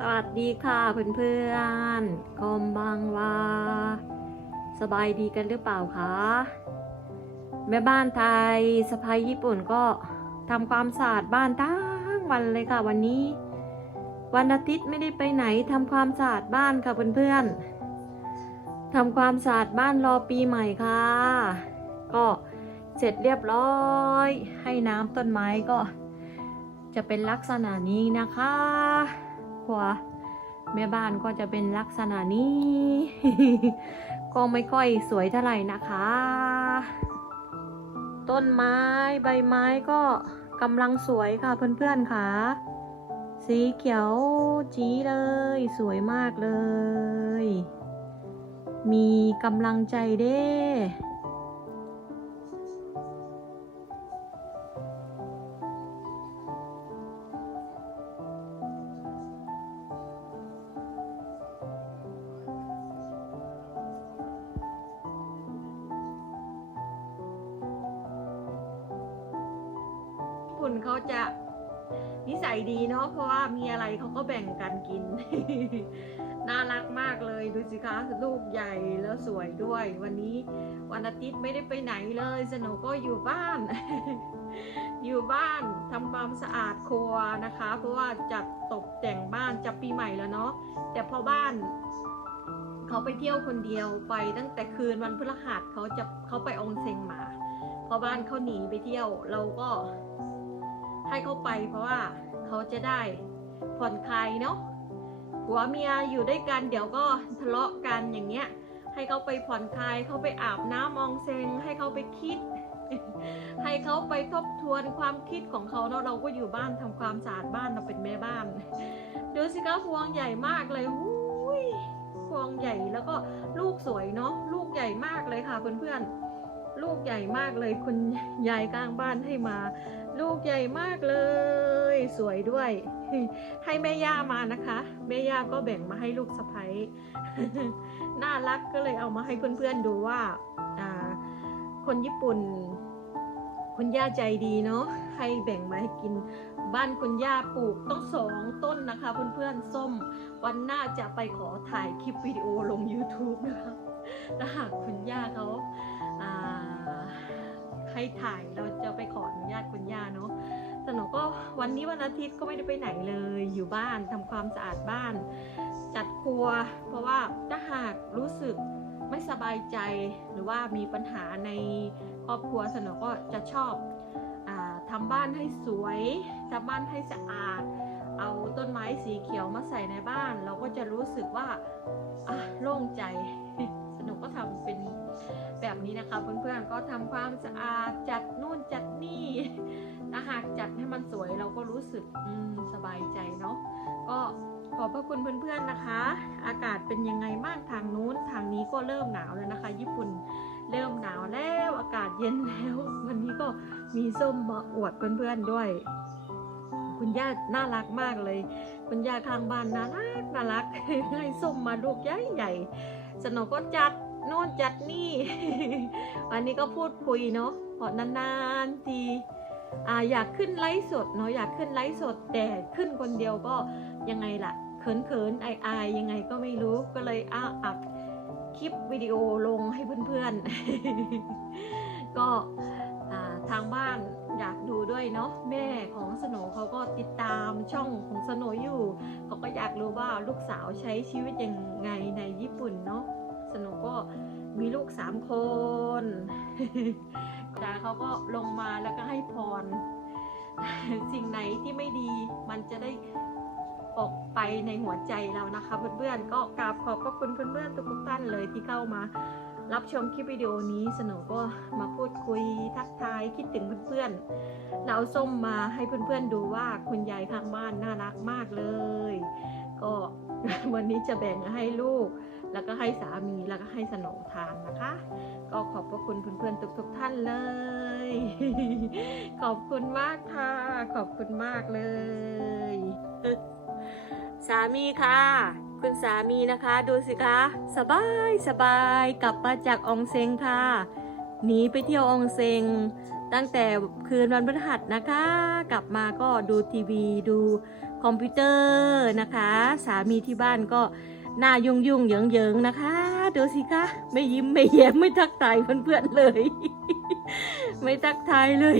สวัสดีค่ะเพื่อนๆคอมบังวาสบายดีกันหรือเปล่าคะ แม่บ้านไทยสะพายญี่ปุ่นก็ทำความสะอาดบ้านทั้งวันเลยค่ะวันนี้ วันอาทิตย์ไม่ได้ไปไหนทำความสะอาดบ้านค่ะเพื่อนๆทำความสะอาดบ้านรอปีใหม่ค่ะ ก็เสร็จเรียบร้อย ให้น้ำต้นไม้ก็ จะเป็นลักษณะนี้นะคะ หัว แม่บ้านก็จะเป็นลักษณะนี้ ก็ไม่ค่อยสวยเท่าไหร่นะคะ ต้นไม้ใบไม้ก็กำลังสวยค่ะเพื่อนๆค่ะ สีเขียวจีเลย สวยมากเลย มีกำลังใจเด้ ปุ่นเขาจะนิสัยดีเนาะเพราะว่ามีอะไรเขาก็แบ่งกันกิน น่ารักมากเลยดูสิคะลูกใหญ่แล้วสวยด้วย วันนี้วันอาทิตย์ไม่ได้ไปไหนเลยสนุกก็อยู่บ้าน อยู่บ้านทำความสะอาดครัวนะคะ เพราะว่าจัดตกแต่งบ้านจะปีใหม่แล้วเนาะแต่พอบ้านเขาไปเที่ยวคนเดียวไปตั้งแต่คืนวันพฤหัสเขาจะเขาไปองเซงมาพอบ้านเขาหนีไปเที่ยวเราก็ ให้เขาไปเพราะว่าเขาจะได้ผ่อนคลายเนาะผัวเมียอยู่ด้วยกันเดี๋ยวก็ทะเลาะกันอย่างเงี้ย ให้เขาไปผ่อนคลายเขาไปอาบน้ำมองเซงให้เขาไปคิด ให้เขาไปทบทวนความคิดของเขาเนาะเราก็อยู่บ้านทำความสะอาดบ้านเราเป็นแม่บ้าน ดูสิคะพวงใหญ่มากเลยอุ้ยพวงใหญ่แล้วก็ลูกสวยเนาะลูกใหญ่มากเลยค่ะเพื่อนๆลูกใหญ่มากเลยคุณยายกลางบ้านให้มา ลูกใหญ่มากเลย สวยด้วย ให้แม่ย่ามานะคะ แม่ย่าก็แบ่งมาให้ลูกสะใภ้น่ารักก็เลยเอามาให้เพื่อนๆดูว่า คนญี่ปุ่นคุณย่าใจดีเนาะให้แบ่งมาให้กิน บ้านคุณย่าปลูกต้องสองต้นนะคะ เพื่อนๆส้ม วันหน้าจะไปขอถ่ายคลิปวิดีโอลง YouTube นะคะถ้าหากคุณย่าเขา ให้ถ่ายเราจะไปขออนุญาตคุณย่าเนาะแต่หนูก็วันนี้วันอาทิตย์ก็ไม่ได้ไปไหนเลยอยู่บ้านทำความสะอาดบ้าน จัดครัว เพราะว่าถ้าหากรู้สึกไม่สบายใจหรือว่ามีปัญหาในครอบครัวสนอก็จะชอบอทำบ้านให้สวยทำบ้านให้สะอาด เอาต้นไม้สีเขียวมาใส่ในบ้าน เราก็จะรู้สึกว่าโล่งใจสนุกก็ทำเป็น แบบนี้นะคะ เพื่อนๆก็ทำความสะอาดจัดนู่นจัดนี่ถ้าหากจัดให้มันสวยเราก็รู้สึกสบายใจเนาะก็ขอบพระคุณเพื่อนๆนะคะ อากาศเป็นยังไงบ้างทางนู้นทางนี้ก็เริ่มหนาวแล้วนะคะ ญี่ปุ่นเริ่มหนาวแล้วอากาศเย็นแล้ว วันนี้ก็มีส้มมาอวดเพื่อนๆด้วย คุณย่าน่ารักมากเลย คุณย่าข้างบ้านน่ารักน่ารักให้ส้มมาลูกใหญ่ใหญ่ๆสนอก็จัด โน่นจัดนี่ วันนี้ก็พูดคุยเนาะพอนานๆทีอ่าอยากขึ้นไลฟ์สดเนาะอยากขึ้นไลฟ์สด แต่ขึ้นคนเดียวก็ยังไงล่ะเขินๆอายๆยังไงก็ไม่รู้ก็เลยอ้าอัดคลิปวิดีโอลงให้เพื่อนๆ ก็ทางบ้านอยากดูด้วยเนาะแม่ของสโนเขาก็ติดตามช่องของสโนอยู่เขาก็อยากรู้ว่าลูกสาวใช้ชีวิตยังไงในญี่ปุ่นเนาะ มีลูกสามคนดาเขาก็ลงมาแล้วก็ให้พร สิ่งไหนที่ไม่ดีมันจะได้ออกไปในหัวใจเรานะคะ เพื่อนๆ ก็กราบขอบพระคุณเพื่อนๆ ทุกท่านเลยที่เข้ามา รับชมคลิปวิดีโอนี้สนุกก็มาพูดคุยทักทายคิดถึงเพื่อนๆ เราเอาส้มมาให้เพื่อนๆดูว่าคุณยายข้างบ้านน่ารักมากเลย ก็วันนี้จะแบ่งให้ลูก แล้วก็ให้สามีแล้วก็ให้สนองทานนะคะ ก็ขอบพระคุณเพื่อนๆทุกๆท่านเลย ขอบคุณมากค่ะ ขอบคุณมากเลย สามีค่ะคุณสามีนะคะดูสิคะสบายสบายกลับมาจากองเซงค่ะหนีไปเที่ยวองเซงตั้งแต่คืนวันพฤหัสนะคะ กลับมาก็ดูทีวีดูคอมพิวเตอร์นะคะ สามีที่บ้านก็ หน้ายุ่งยุ่งเหยิงเยิงนะคะดูสิคะไม่ยิ้มไม่แย้มไม่ทักทายเพื่อนๆเลย ไม่ทักทายเลย